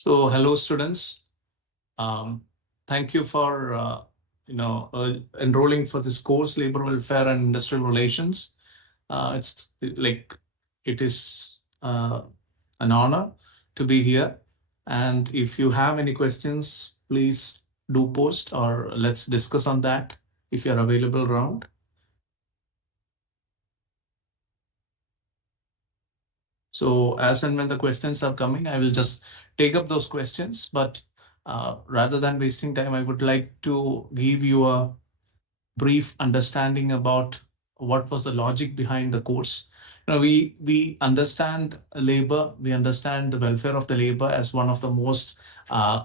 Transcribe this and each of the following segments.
So, hello, students. Thank you for enrolling for this course, Labor Welfare and Industrial Relations. It is an honor to be here. And if you have any questions, please do post or let's discuss on that if you're available around. So as and when the questions are coming, I will just take up those questions. But rather than wasting time, I would like to give you a brief understanding about what was the logic behind the course. We understand labor, we understand the welfare of the labor as one of the most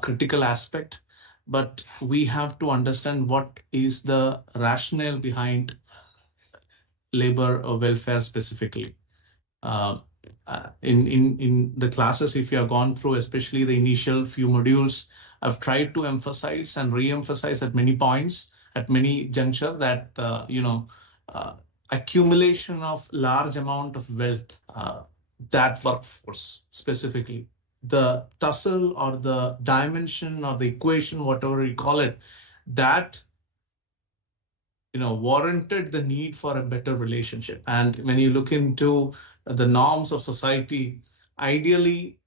critical aspect, but we have to understand what is the rationale behind labor or welfare specifically. In the classes, if you have gone through, especially the initial few modules, I've tried to emphasize and re-emphasize at many points, at many juncture that accumulation of large amount of wealth, that workforce specifically, the tussle or the dimension or the equation, whatever you call it, that warranted the need for a better relationship. And when you look into the norms of society, ideally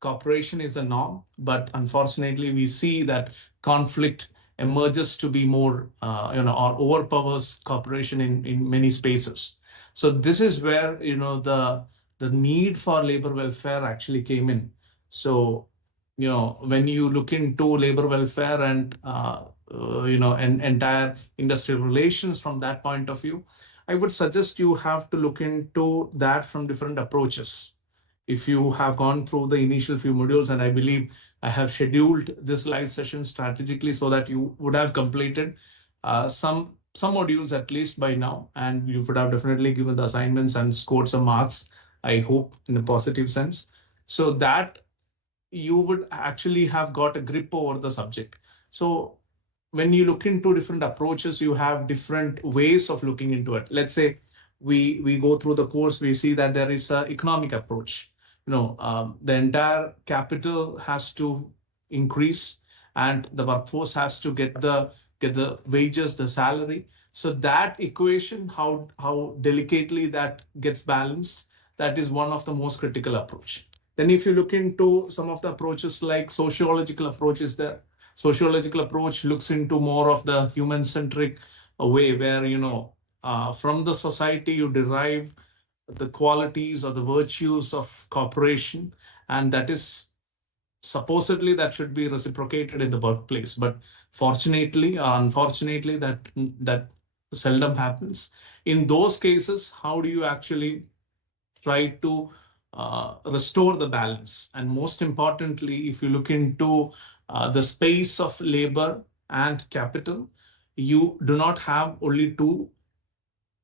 cooperation is a norm, but unfortunately we see that conflict emerges to be more or overpowers cooperation in many spaces. So this is where the need for labor welfare actually came in. So when you look into labor welfare and entire industrial relations from that point of view, I would suggest you have to look into that from different approaches. If you have gone through the initial few modules, and I believe I have scheduled this live session strategically so that you would have completed some modules at least by now, and you would have definitely given the assignments and scored some marks, I hope, in a positive sense, so that you would actually have got a grip over the subject. So when you look into different approaches, you have different ways of looking into it. Let's say we go through the course, we see that there is an economic approach. The entire capital has to increase and the workforce has to get the wages, the salary. So that equation, how delicately that gets balanced, that is one of the most critical approach. Then if you look into some of the approaches like sociological approaches, the sociological approach looks into more of the human-centric way where, from the society you derive the qualities or the virtues of cooperation, and that is supposedly that should be reciprocated in the workplace. But fortunately or unfortunately, that seldom happens. In those cases, how do you actually try to restore the balance? And most importantly, if you look into the space of labor and capital, you do not have only two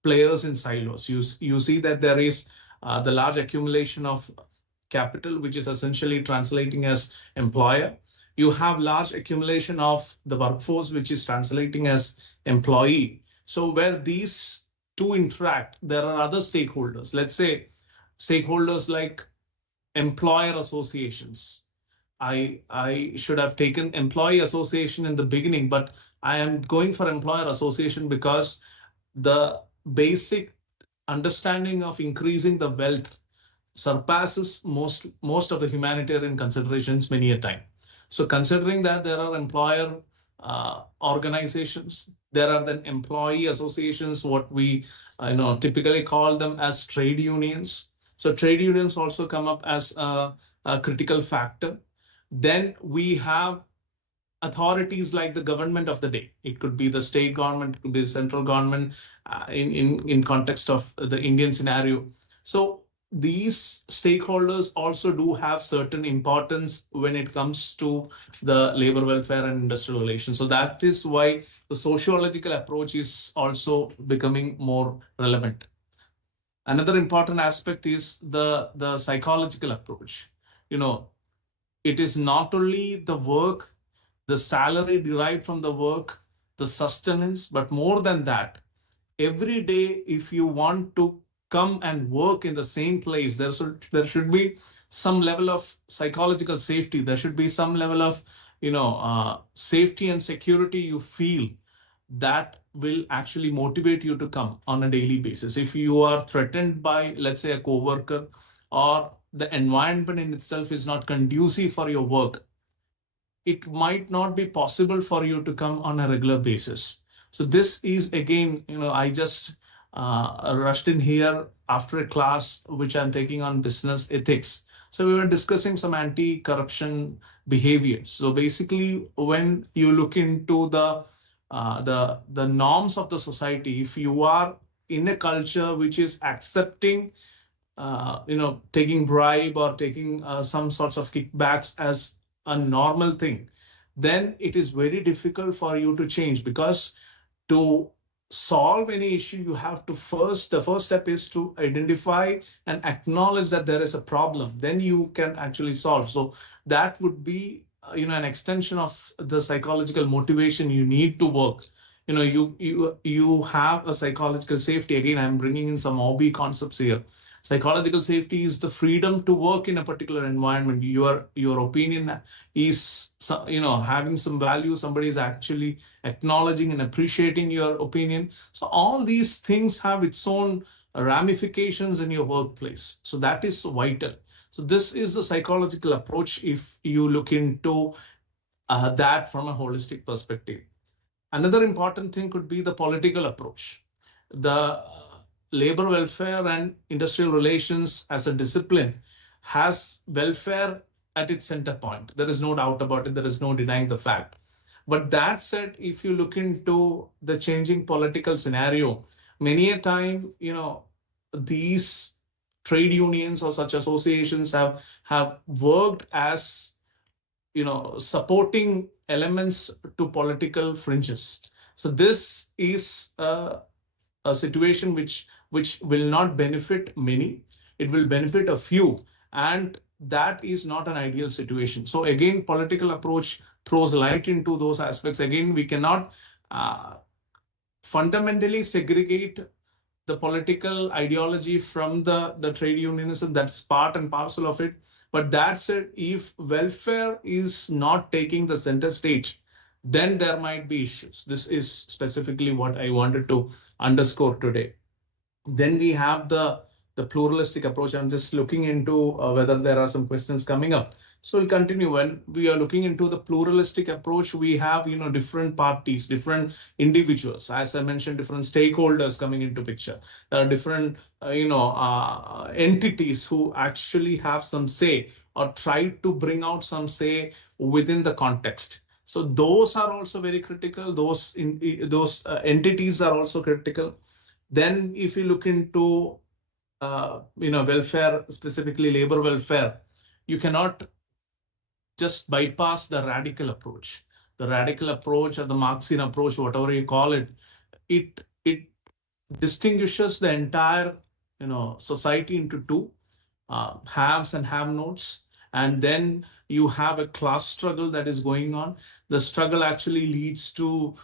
players in silos. You see that there is the large accumulation of capital, which is essentially translating as employer. You have large accumulation of the workforce, which is translating as employee. So where these two interact, there are other stakeholders. Let's say stakeholders like employer associations. I should have taken employee association in the beginning, but I am going for employer association because the basic understanding of increasing the wealth surpasses most of the humanitarian considerations many a time. So considering that there are employer organizations, there are then employee associations, what we typically call them as trade unions. So trade unions also come up as a critical factor. Then we have authorities like the government of the day. It could be the state government, it could be the central government in context of the Indian scenario. So these stakeholders also do have certain importance when it comes to the labor welfare and industrial relations. So that is why the sociological approach is also becoming more relevant. Another important aspect is the psychological approach. It is not only the work, the salary derived from the work, the sustenance, but more than that, every day, if you want to come and work in the same place, there should be some level of psychological safety. There should be some level of, safety and security you feel that will actually motivate you to come on a daily basis. If you are threatened by, let's say, a coworker, or the environment in itself is not conducive for your work, it might not be possible for you to come on a regular basis. So this is again, I just rushed in here after a class which I'm taking on business ethics. So we were discussing some anti-corruption behaviors. So basically, when you look into the norms of the society, if you are in a culture which is accepting, taking bribe or taking some sorts of kickbacks as a normal thing, then it is very difficult for you to change, because to solve any issue, you have to the first step is to identify and acknowledge that there is a problem. Then you can actually solve. So that would be, an extension of the psychological motivation you need to work. You have a psychological safety. Again, I'm bringing in some OB concepts here. Psychological safety is the freedom to work in a particular environment. Your opinion is, having some value. Somebody is actually acknowledging and appreciating your opinion. So all these things have its own ramifications in your workplace. So that is vital. So this is the psychological approach if you look into that from a holistic perspective. Another important thing could be the political approach. The labor welfare and industrial relations as a discipline has welfare at its center point. There is no doubt about it. There is no denying the fact. But that said, if you look into the changing political scenario, many a time, these trade unions or such associations have worked as, supporting elements to political fringes. So this is a situation which will not benefit many. It will benefit a few, and that is not an ideal situation. So again, political approach throws light into those aspects. Again, we cannot fundamentally segregate the political ideology from the trade unionism. That's part and parcel of it. But that said, if welfare is not taking the center stage, then there might be issues. This is specifically what I wanted to underscore today. Then we have the pluralistic approach. I'm just looking into whether there are some questions coming up. So we'll continue. When we are looking into the pluralistic approach, we have, different parties, different individuals. As I mentioned, different stakeholders coming into picture. There are different, entities who actually have some say or try to bring out some say within the context. So those are also very critical. Those entities are also critical. Then if you look into, welfare, specifically labor welfare, you cannot just bypass the radical approach. The radical approach or the Marxian approach, whatever you call it, it distinguishes the entire, society into two, haves and have-nots. And then you have a class struggle that is going on. The struggle actually leads to,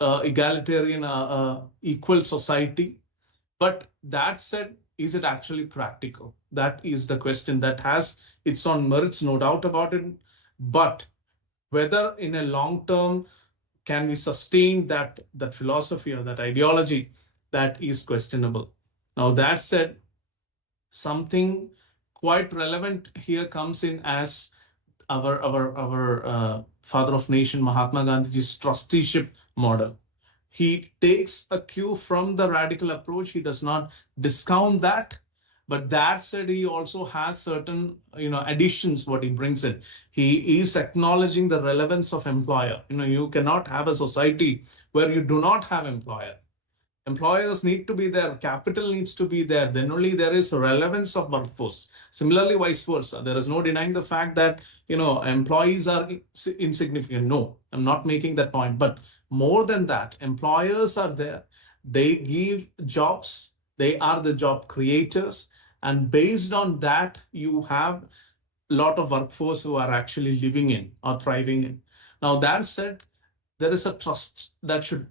egalitarian, equal society. But that said, is it actually practical? That is the question. That has its own merits, no doubt about it. But whether in a long term can we sustain that philosophy or that ideology, that is questionable. Now that said, something quite relevant here comes in as our father of nation, Mahatma Gandhi's trusteeship model. He takes a cue from the radical approach. He does not discount that. But that said, he also has certain, additions, what he brings in. He is acknowledging the relevance of employer. You cannot have a society where you do not have employer. Employers need to be there. Capital needs to be there. Then only there is relevance of workforce. Similarly, vice versa. There is no denying the fact that, employees are insignificant. No, I'm not making that point. But more than that, employers are there. They give jobs. They are the job creators. And based on that, you have a lot of workforce who are actually living in or thriving in. Now, that said, there is a trust that should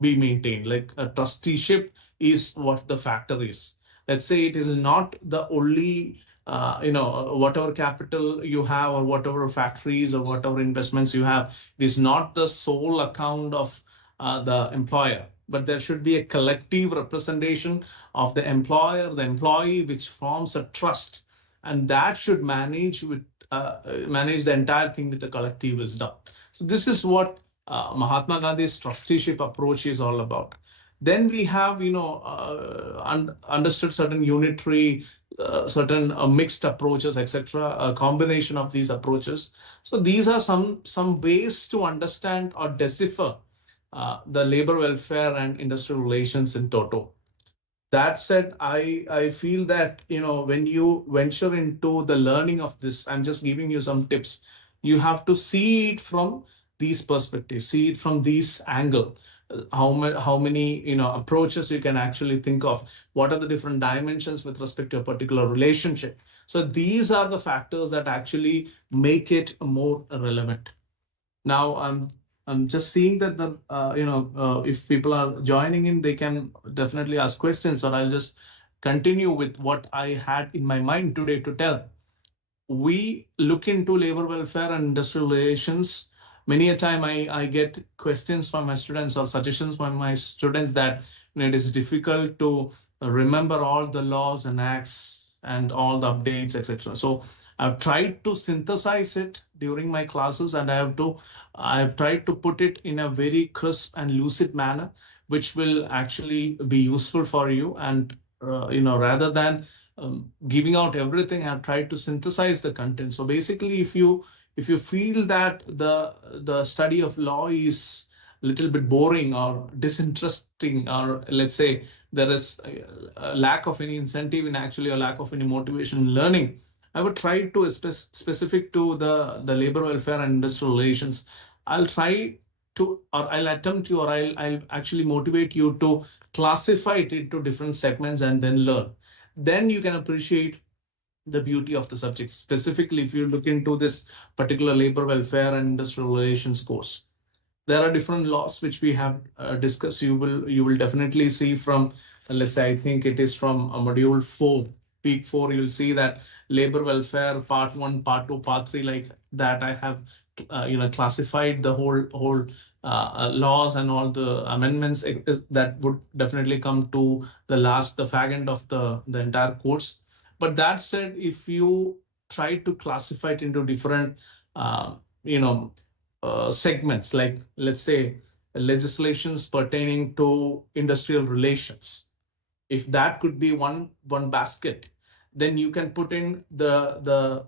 be maintained. Like a trusteeship is what the factor is. Let's say it is not the only whatever capital you have or whatever factories or whatever investments you have, it is not the sole account of the employer, but there should be a collective representation of the employer, the employee, which forms a trust, and that should manage the entire thing with the collective wisdom. So this is what Mahatma Gandhi's trusteeship approach is all about. Then we have, understood certain unitary, certain mixed approaches, etc., a combination of these approaches. So these are some ways to understand or decipher the labor welfare and industrial relations in toto. That said, I feel that, when you venture into the learning of this, I'm just giving you some tips. You have to see it from these perspectives, see it from this angle. How many approaches you can actually think of, what are the different dimensions with respect to a particular relationship. So these are the factors that actually make it more relevant. Now I'm just seeing that if people are joining in, they can definitely ask questions, or I'll just continue with what I had in my mind today to tell. We look into labor welfare and industrial relations. Many a time I get questions from my students or suggestions from my students that it is difficult to remember all the laws and acts and all the updates, etc. So I've tried to synthesize it during my classes, and I've tried to put it in a very crisp and lucid manner, which will actually be useful for you. And rather than giving out everything, I've tried to synthesize the content. So basically, if you feel that the study of law is a little bit boring or disinteresting, or let's say there is a lack of any incentive in actually, a lack of any motivation in learning, I would try to specific to the labor welfare and industrial relations. I'll try to, or I'll attempt to, or I'll actually motivate you to classify it into different segments and then learn. Then you can appreciate the beauty of the subject. Specifically, if you look into this particular labor welfare and industrial relations course, there are different laws which we have discussed. You will definitely see from, let's say, I think it is from module 4, week 4, you'll see that labor welfare part 1, part 2, part 3, like that. I have classified the whole laws and all the amendments that would definitely come to the fag end of the entire course. But that said, if you try to classify it into different segments, like let's say legislations pertaining to industrial relations, if that could be one basket, then you can put in the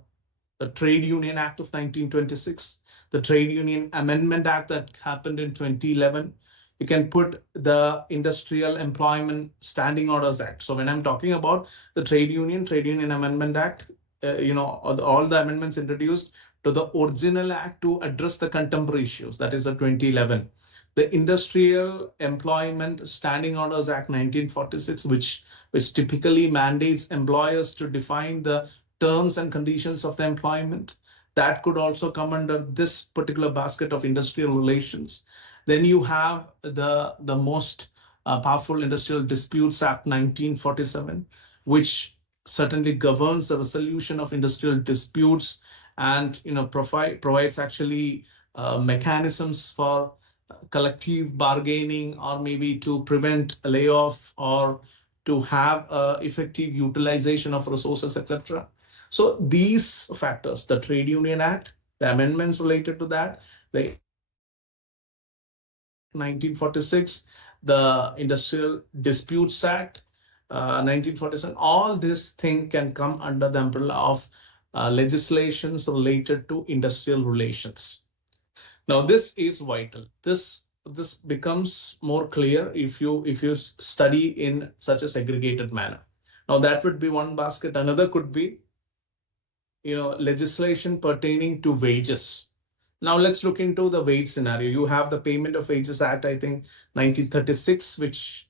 Trade Union Act of 1926, the Trade Union Amendment Act that happened in 2011. You can put the Industrial Employment Standing Orders Act. So when I'm talking about the Trade Union Amendment Act, all the amendments introduced to the original act to address the contemporary issues, that is the 2011. The Industrial Employment Standing Orders Act 1946, which typically mandates employers to define the terms and conditions of the employment. That could also come under this particular basket of industrial relations. Then you have the most powerful Industrial Disputes Act 1947, which certainly governs the resolution of industrial disputes and provides actually mechanisms for collective bargaining, or maybe to prevent a layoff or to have effective utilization of resources, etc. So these factors, the Trade Union Act, the amendments related to that, the 1946, the Industrial Disputes Act 1947, all this thing can come under the umbrella of legislations related to industrial relations. Now this is vital. This becomes more clear if you study in such a segregated manner. Now that would be one basket. Another could be legislation pertaining to wages. Now let's look into the wage scenario. You have the Payment of Wages Act, I think 1936, which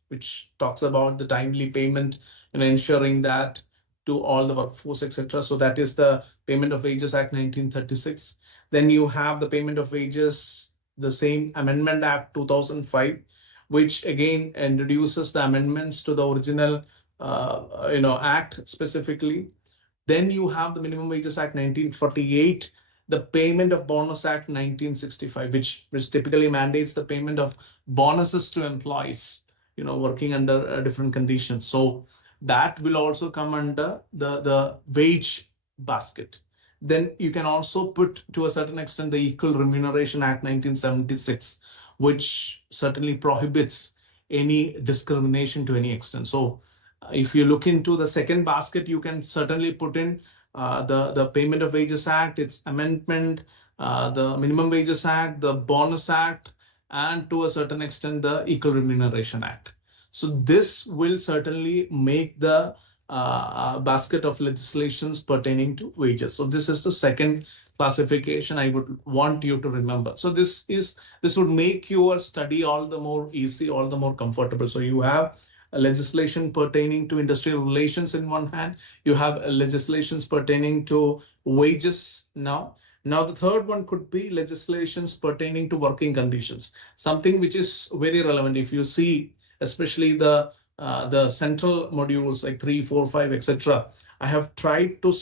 talks about the timely payment and ensuring that to all the workforce, etc. So that is the Payment of Wages Act 1936. Then you have the Payment of Wages, the same Amendment Act 2005, which again introduces the amendments to the original act specifically. Then you have the Minimum Wages Act 1948, the Payment of Bonus Act 1965, which typically mandates the payment of bonuses to employees, working under different conditions. So that will also come under the wage basket. Then you can also put, to a certain extent, the Equal Remuneration Act 1976, which certainly prohibits any discrimination to any extent. So if you look into the second basket, you can certainly put in the Payment of Wages Act, its amendment, the Minimum Wages Act, the Bonus Act, and to a certain extent, the Equal Remuneration Act. So this will certainly make the basket of legislations pertaining to wages. So this is the second classification I would want you to remember. So this would make your study all the more easy, all the more comfortable. So you have a legislation pertaining to industrial relations in one hand, you have legislations pertaining to wages now. Now the third one could be legislations pertaining to working conditions, something which is very relevant. If you see, especially the central modules like 3, 4, 5, etc., I have tried to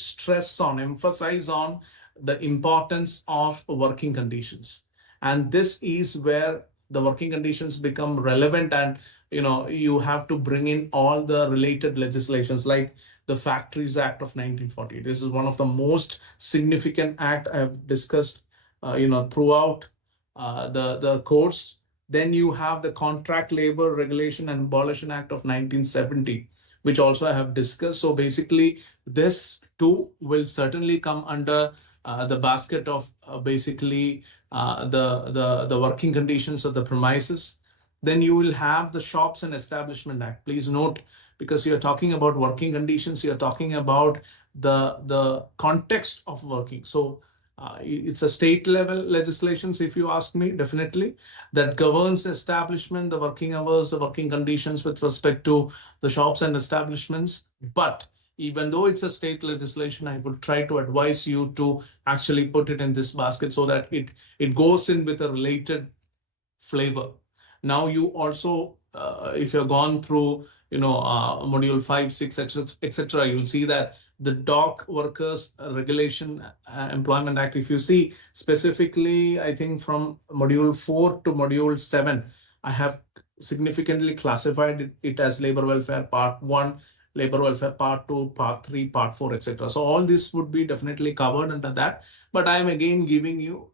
emphasize on the importance of working conditions. And this is where the working conditions become relevant, and you have to bring in all the related legislations like the Factories Act of 1940. This is one of the most significant act I have discussed throughout the course. Then you have the Contract Labor Regulation and Abolition Act of 1970, which also I have discussed. So basically, this too will certainly come under the basket of basically the working conditions of the premises. Then you will have the Shops and Establishment Act. Please note, because you're talking about working conditions, you're talking about the context of working. So it's a state level legislations, if you ask me, definitely, that governs establishment, the working hours, the working conditions with respect to the shops and establishments. But even though it's a state legislation, I would try to advise you to actually put it in this basket so that it goes in with a related flavor. Now you also, if you've gone through, module 5, 6, etc., you'll see that the Dock Workers Regulation Employment Act, if you see specifically, I think from module 4 to module 7, I have significantly classified it as labor welfare part 1, labor welfare part 2, part 3, part 4, etc. So all this would be definitely covered under that. But I am again giving you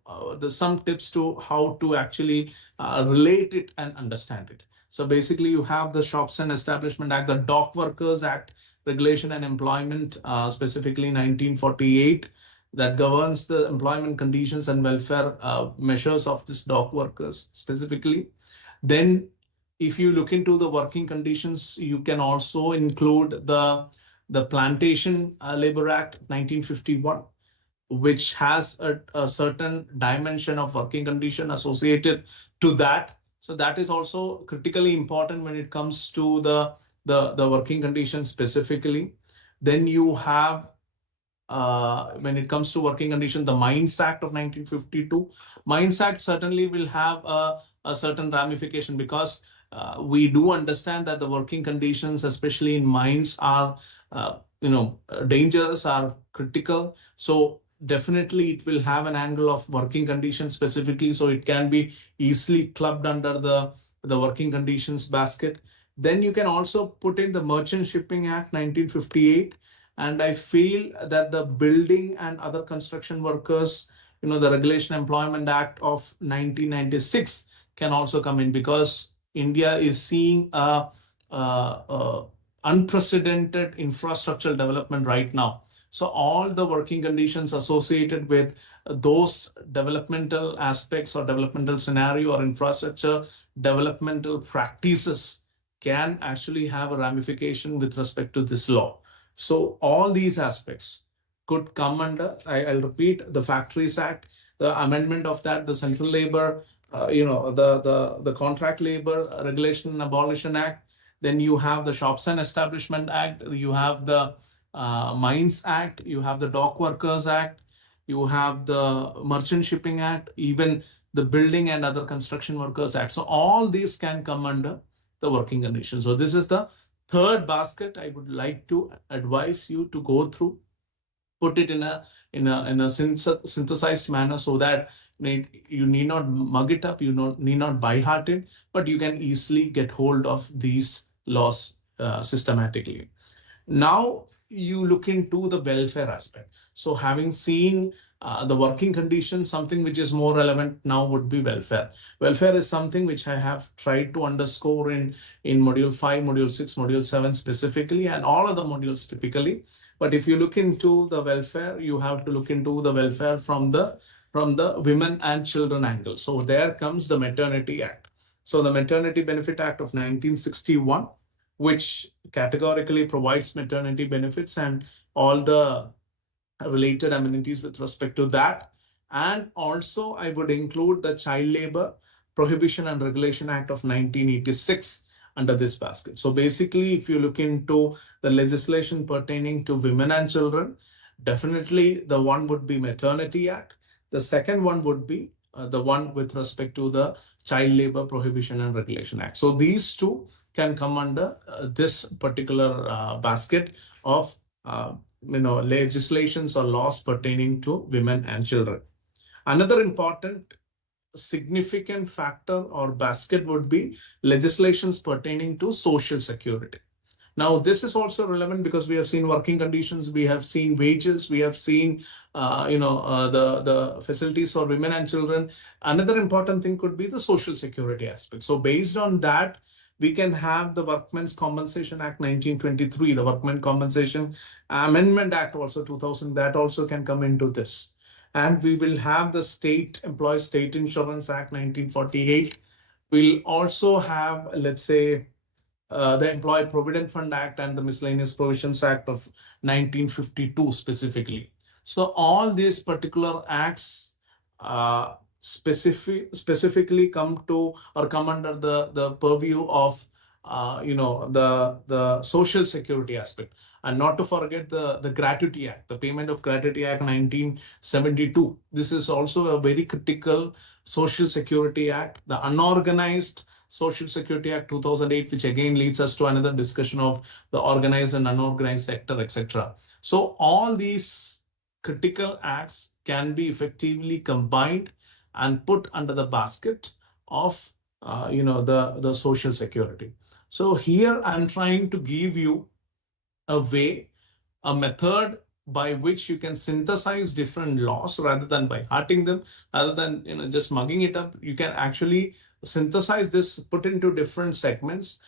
some tips to how to actually relate it and understand it. So basically, you have the Shops and Establishment Act, the Dock Workers Act, Regulation and Employment, specifically 1948, that governs the employment conditions and welfare measures of this dock workers specifically. Then if you look into the working conditions, you can also include the Plantation Labor Act 1951, which has a certain dimension of working condition associated to that. So that is also critically important when it comes to the working conditions specifically. Then you have, when it comes to working condition, the Mines Act of 1952. Mines Act certainly will have a certain ramification, because we do understand that the working conditions, especially in mines, are dangerous, are critical. So definitely it will have an angle of working conditions specifically, so it can be easily clubbed under the working conditions basket. Then you can also put in the Merchant Shipping Act 1958, and I feel that the Building and Other Construction Workers, the Regulation Employment Act of 1996 can also come in, because India is seeing a unprecedented infrastructural development right now. So all the working conditions associated with those developmental aspects or developmental scenario or infrastructure developmental practices can actually have a ramification with respect to this law. So all these aspects could come under, I'll repeat, the Factories Act, the amendment of that, the Central Labor, the Contract Labor Regulation and Abolition Act. Then you have the Shops and Establishment Act, you have the Mines Act, you have the Dock Workers Act, you have the Merchant Shipping Act, even the Building and Other Construction Workers Act. So all these can come under the working conditions. So this is the third basket I would like to advise you to go through. put it in a synthesized manner so that you need not mug it up, you need not by heart it, but you can easily get hold of these laws systematically. Now you look into the welfare aspect. So having seen the working conditions, something which is more relevant now would be welfare. Welfare is something which I have tried to underscore in module 5, module 6, module 7 specifically, and all other modules typically. But if you look into the welfare, you have to look into the welfare from the women and children angle. So there comes the Maternity Act. So the Maternity Benefit Act of 1961, which categorically provides maternity benefits and all the related amenities with respect to that. And also I would include the Child Labor Prohibition and Regulation Act of 1986 under this basket. So basically, if you look into the legislation pertaining to women and children, definitely the one would be Maternity Act. The second one would be the one with respect to the Child Labor Prohibition and Regulation Act. So these two can come under this particular basket of legislations or laws pertaining to women and children. Another important significant factor or basket would be legislations pertaining to social security. Now, this is also relevant because we have seen working conditions, we have seen wages, we have seen, the facilities for women and children. Another important thing could be the social security aspect. So based on that, we can have the Workmen's Compensation Act 1923, the Workmen's Compensation Amendment Act also 2000, that also can come into this. And we will have the State Employees State Insurance Act 1948. We'll also have, let's say, the Employee Provident Fund Act and the Miscellaneous Provisions Act of 1952 specifically. So all these particular acts specifically come to or come under the purview of the social security aspect. And not to forget the Gratuity Act, the Payment of Gratuity Act 1972. This is also a very critical social security act. The Unorganized Social Security Act 2008, which again leads us to another discussion of the organized and unorganized sector, etc. So all these critical acts can be effectively combined and put under the basket of the social security. So here I'm trying to give you a way, a method by which you can synthesize different laws rather than by hearting them, rather than just mugging it up. You can actually synthesize this, put into different segments,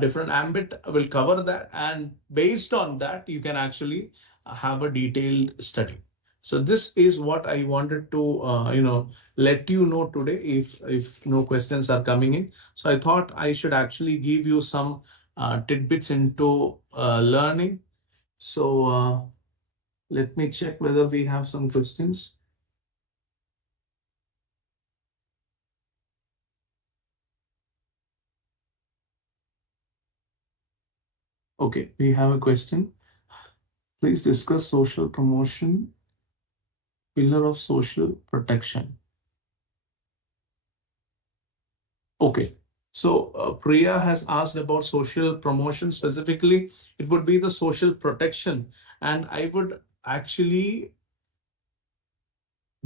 different ambit will cover that, and based on that you can actually have a detailed study. So this is what I wanted to let you know today, if no questions are coming in. So I thought I should actually give you some tidbits into learning. So let me check whether we have some questions. Okay, we have a question. Please discuss social promotion, pillar of social protection. Okay, so Priya has asked about social promotion specifically. It would be the social protection, and I would actually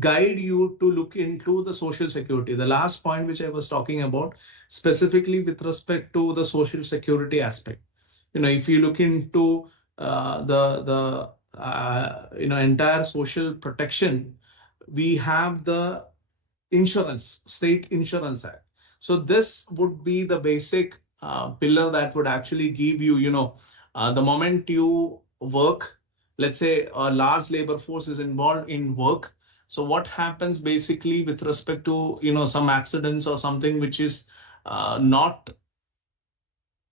guide you to look into the social security. The last point which I was talking about specifically with respect to the social security aspect. If you look into the entire social protection, we have the insurance, State Insurance Act. So this would be the basic pillar that would actually give you, the moment you work, let's say a large labor force is involved in work. So what happens basically with respect to, some accidents or something which is not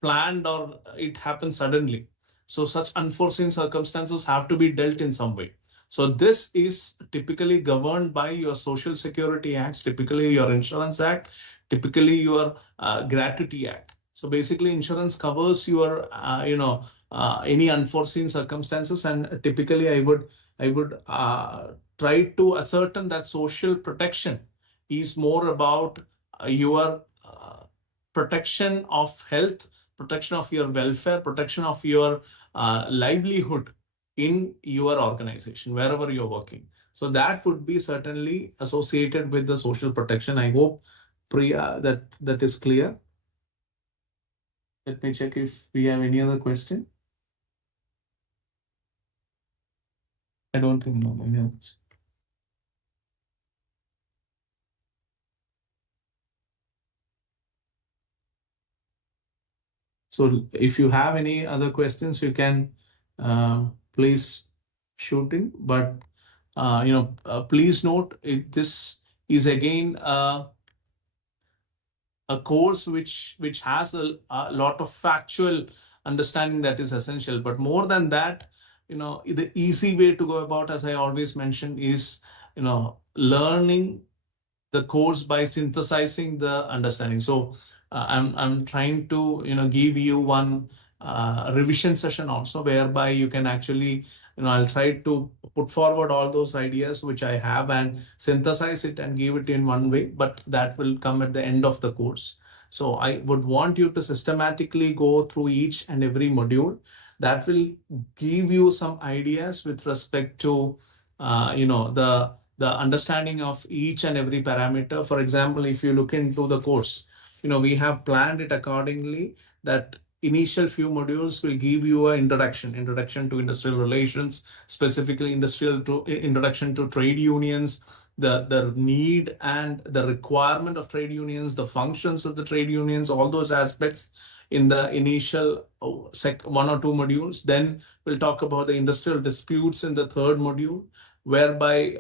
planned or it happens suddenly. So such unforeseen circumstances have to be dealt in some way. So this is typically governed by your Social Security Acts, typically your Insurance Act, typically your Gratuity Act. So basically insurance covers your, any unforeseen circumstances, and typically I would try to ascertain that social protection is more about your protection of health, protection of your welfare, protection of your livelihood in your organization, wherever you're working. So that would be certainly associated with the social protection. I hope, Priya, that is clear. Let me check if we have any other question. I don't think no. Any others. So if you have any other questions, you can please shoot in. But please note this is again a course which has a lot of factual understanding that is essential. But more than that, the easy way to go about, as I always mention, is learning the course by synthesizing the understanding. So I'm trying to give you one revision session also, whereby you can actually I'll try to put forward all those ideas which I have and synthesize it and give it in one way, but that will come at the end of the course. So I would want you to systematically go through each and every module. That will give you some ideas with respect to the understanding of each and every parameter. For example, if you look into the course, we have planned it accordingly that initial few modules will give you an introduction to industrial relations, specifically introduction to trade unions, the need and the requirement of trade unions, the functions of the trade unions, all those aspects in the initial 1 or 2 modules. Then we'll talk about the industrial disputes in the 3rd module, whereby,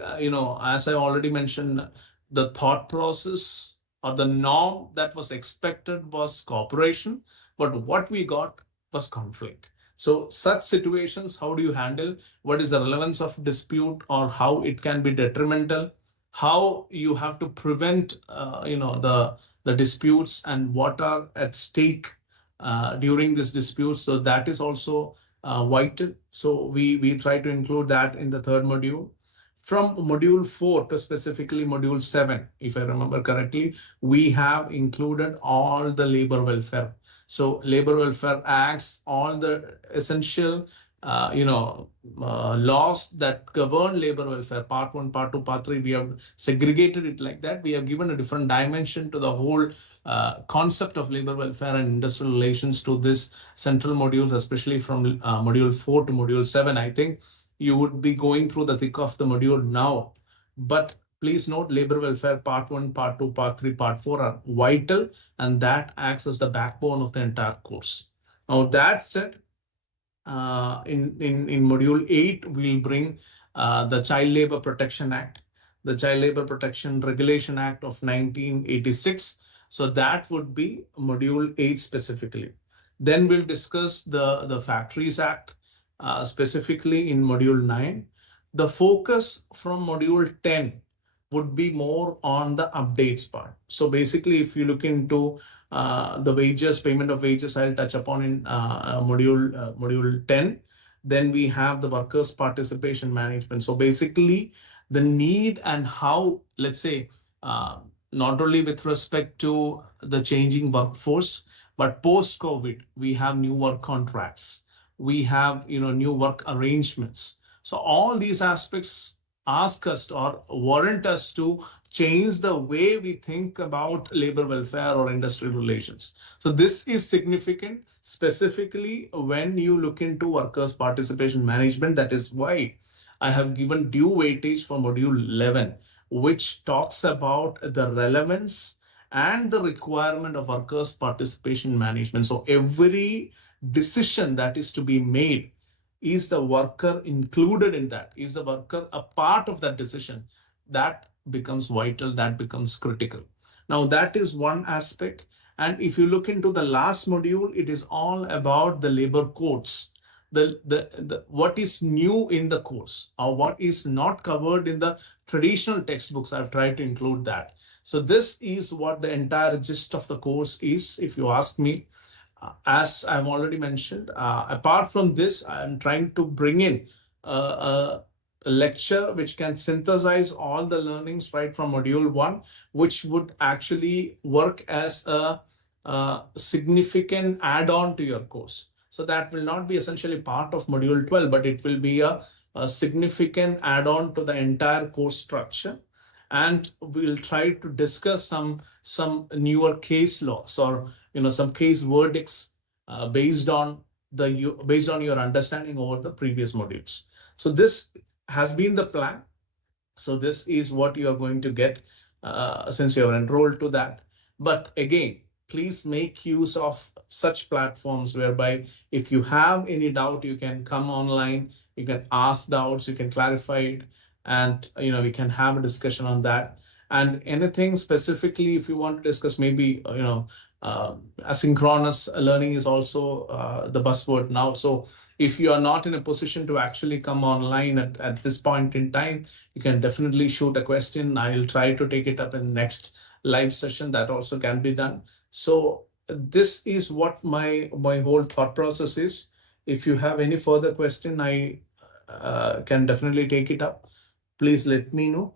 as I already mentioned, the thought process or the norm that was expected was cooperation, but what we got was conflict. So such situations, how do you handle? What is the relevance of dispute, or how it can be detrimental? How you have to prevent, the disputes, and what are at stake during this dispute. So that is also vital. So we try to include that in the 3rd module. From module 4 to specifically module 7, if I remember correctly, we have included all the labor welfare. So labor welfare acts, all the essential laws that govern labor welfare, part 1, part 2, part 3, we have segregated it like that. We have given a different dimension to the whole concept of labor welfare and industrial relations to this central modules, especially from module 4 to module 7. I think you would be going through the thick of the module now, but please note, labor welfare part 1, part 2, part 3, part 4 are vital, and that acts as the backbone of the entire course. Now that said, in module 8, we'll bring the Child Labor Protection Act, the Child Labor Protection Regulation Act of 1986. So that would be module 8 specifically. Then we'll discuss the Factories Act, specifically in module 9. The focus from module 10 would be more on the updates part. So basically, if you look into the wages, payment of wages, I'll touch upon in module 10. Then we have the workers' participation management. So basically, the need and how, let's say, not only with respect to the changing workforce, but post-COVID, we have new work contracts. We have new work arrangements. So all these aspects ask us or warrant us to change the way we think about labor welfare or industrial relations. So this is significant, specifically when you look into workers' participation management. That is why I have given due weightage for module 11, which talks about the relevance and the requirement of workers' participation management. So every decision that is to be made, is the worker included in that? Is the worker a part of that decision? That becomes vital, that becomes critical. Now that is one aspect. And if you look into the last module, it is all about the labor codes. What is new in the course, or what is not covered in the traditional textbooks. I've tried to include that. So this is what the entire gist of the course is, if you ask me. As I've already mentioned, apart from this, I'm trying to bring in a lecture which can synthesize all the learnings right from module 1, which would actually work as a significant add-on to your course. So that will not be essentially part of module 12, but it will be a significant add-on to the entire course structure. And we'll try to discuss some newer case laws, or some case verdicts based on your understanding over the previous modules. So this has been the plan. So this is what you are going to get since you are enrolled to that. But again, please make use of such platforms whereby if you have any doubt, you can come online, you can ask doubts, you can clarify it, and we can have a discussion on that. And anything specifically, if you want to discuss, maybe asynchronous learning is also the buzzword now. So if you are not in a position to actually come online at this point in time, you can definitely shoot a question. I'll try to take it up in the next live session. That also can be done. So this is what my whole thought process is. If you have any further question, I can definitely take it up. Please let me know.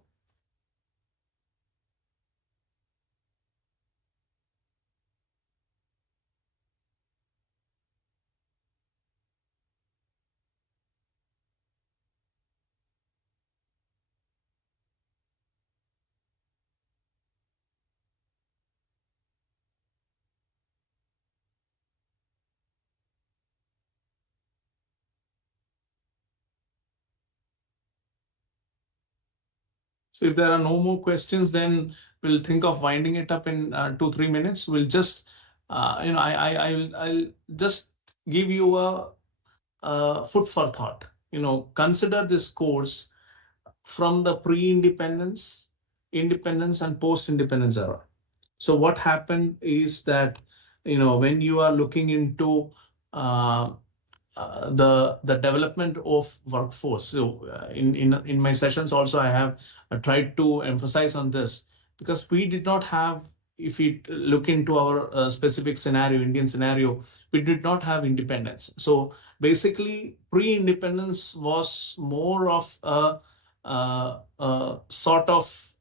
So if there are no more questions, then we'll think of winding it up in 2-3 minutes. We'll just, I'll just give you a food for thought. Consider this course from the pre-independence, independence, and post-independence era. So what happened is that, when you are looking into the development of workforce. So in my sessions also, I have tried to emphasize on this, because we did not have, if we look into our specific scenario, Indian scenario, we did not have independence. So basically, pre-independence was more of a sort of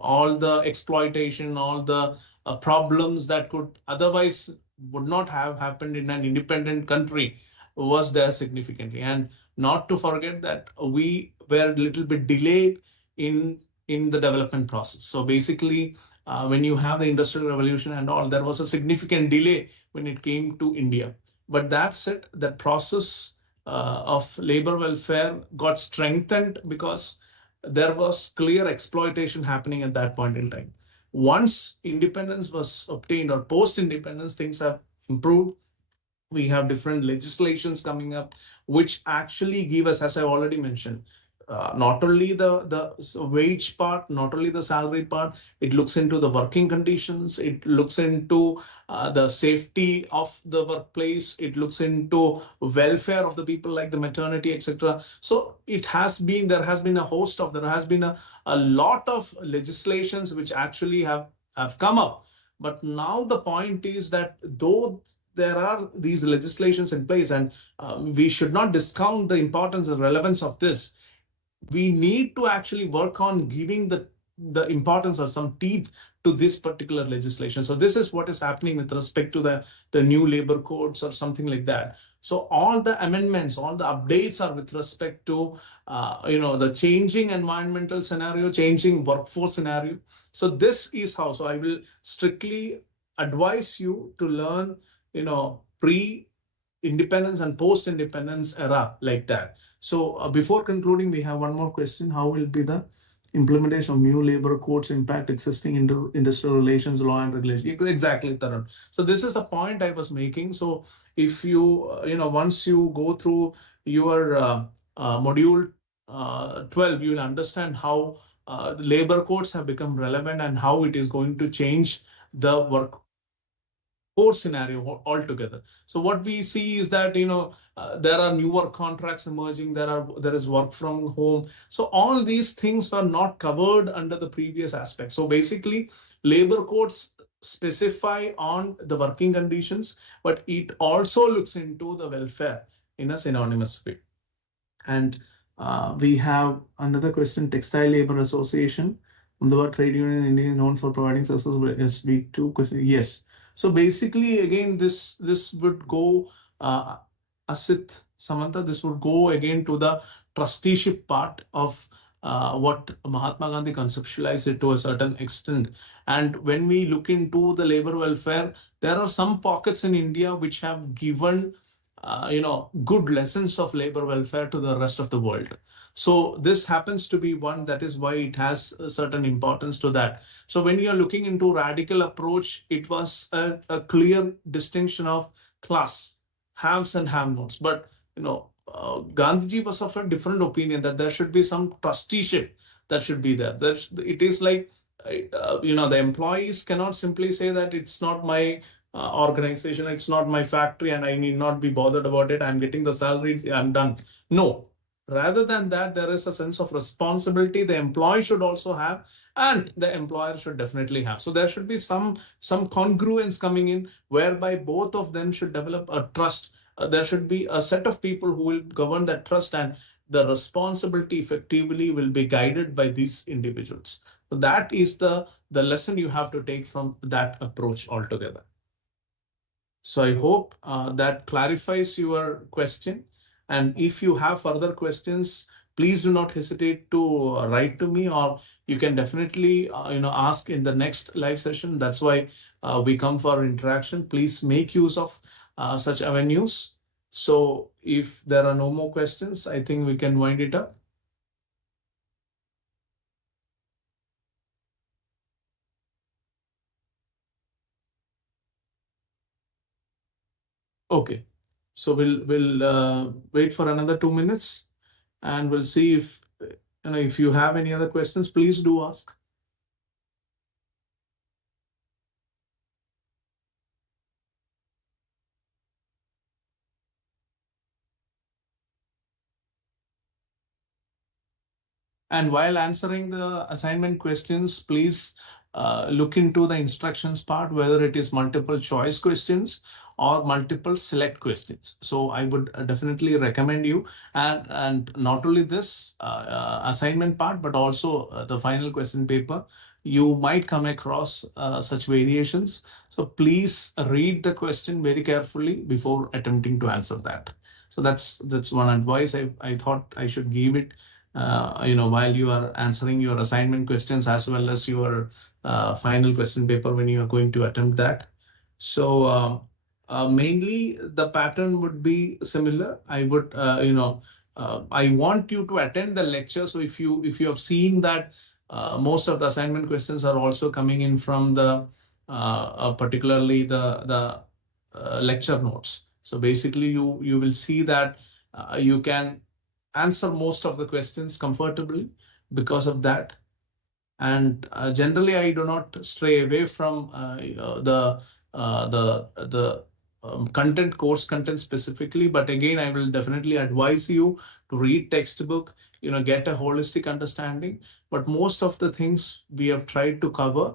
all the exploitation, all the problems that could otherwise would not have happened in an independent country was there significantly. And not to forget that we were a little bit delayed in the development process. So basically, when you have the Industrial Revolution and all, there was a significant delay when it came to India. But that said, that process of labor welfare got strengthened because there was clear exploitation happening at that point in time. Once independence was obtained, or post-independence, things have improved. We have different legislations coming up, which actually give us, as I already mentioned, not only the wage part, not only the salary part, it looks into the working conditions, it looks into the safety of the workplace, it looks into welfare of the people, like the maternity, etc. So there has been a lot of legislations which actually have come up. But now the point is that though there are these legislations in place, and we should not discount the importance and relevance of this, we need to actually work on giving the importance or some teeth to this particular legislation. So this is what is happening with respect to the new labor codes or something like that. So all the amendments, all the updates are with respect to the changing environmental scenario, changing workforce scenario. So this is how. So I will strictly advise you to learn pre-independence and post-independence era like that. So before concluding, we have one more question. How will be the implementation of new labor codes impact existing industrial relations law and regulation? Exactly, Tarun. So this is the point I was making. So if you, once you go through your module 12, you will understand how labor codes have become relevant and how it is going to change the work scenario altogether. So what we see is that there are newer contracts emerging. There is work from home. So all these things were not covered under the previous aspect. So basically, labor codes specify on the working conditions, but it also looks into the welfare in a synonymous way. And we have another question. Textile Labor Association, the trade union in India, known for providing services with SB2 question. Yes. So basically, again, this would go Asit, Samantha, this would go again to the trusteeship part of what Mahatma Gandhi conceptualized it to a certain extent. And when we look into the labor welfare, there are some pockets in India which have given good lessons of labor welfare to the rest of the world. So this happens to be one, that is why it has a certain importance to that. So when you're looking into radical approach, it was a clear distinction of class, haves and have-nots. But Gandhiji was of a different opinion that there should be some trusteeship that should be there. It is like the employees cannot simply say that it's not my organization, it's not my factory, and I need not be bothered about it. I'm getting the salary, I'm done. No. Rather than that, there is a sense of responsibility the employee should also have, and the employer should definitely have. So there should be some congruence coming in, whereby both of them should develop a trust. There should be a set of people who will govern that trust, and the responsibility effectively will be guided by these individuals. So that is the lesson you have to take from that approach altogether. So I hope that clarifies your question. And if you have further questions, please do not hesitate to write to me, or you can definitely ask in the next live session. That's why we come for interaction. Please make use of such avenues. So if there are no more questions, I think we can wind it up. Okay, so we'll wait for another 2 minutes, and we'll see if you have any other questions, please do ask. And while answering the assignment questions, please look into the instructions part, whether it is multiple choice questions or multiple select questions. So I would definitely recommend you, and not only this assignment part, but also the final question paper, you might come across such variations. So please read the question very carefully before attempting to answer that. So that's one advice I thought I should give it while you are answering your assignment questions, as well as your final question paper when you are going to attempt that. So mainly the pattern would be similar. I would, I want you to attend the lecture. So if you have seen that most of the assignment questions are also coming in from the particularly the lecture notes. So basically you will see that you can answer most of the questions comfortably because of that. And generally, I do not stray away from the course content specifically. But again, I will definitely advise you to read textbook, get a holistic understanding. But most of the things we have tried to cover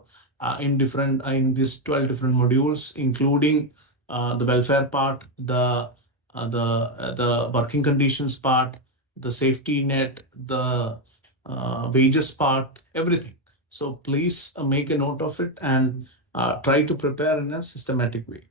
in these 12 different modules, including the welfare part, the working conditions part, the safety net, the wages part, everything. So please make a note of it and try to prepare in a systematic way.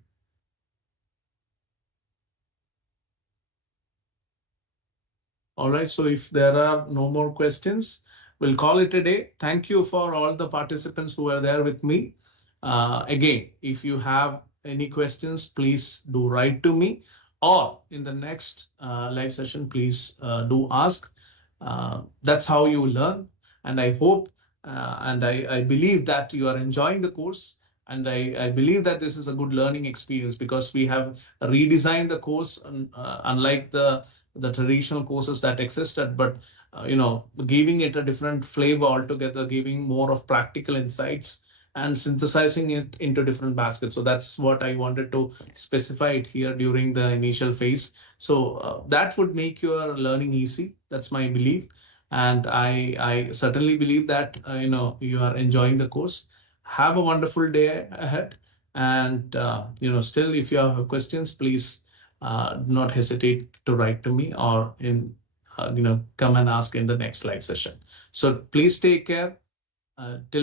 All right, so if there are no more questions, we'll call it a day. Thank you for all the participants who are there with me. Again, if you have any questions, please do write to me, or in the next live session, please do ask. That's how you learn. And I hope and I believe that you are enjoying the course. And I believe that this is a good learning experience, because we have redesigned the course, unlike the traditional courses that existed, but giving it a different flavor altogether, giving more of practical insights and synthesizing it into different baskets. So that's what I wanted to specify it here during the initial phase. So that would make your learning easy. That's my belief. And I certainly believe that you are enjoying the course. Have a wonderful day ahead. And still, if you have questions, please do not hesitate to write to me, or come and ask in the next live session. So please take care. Till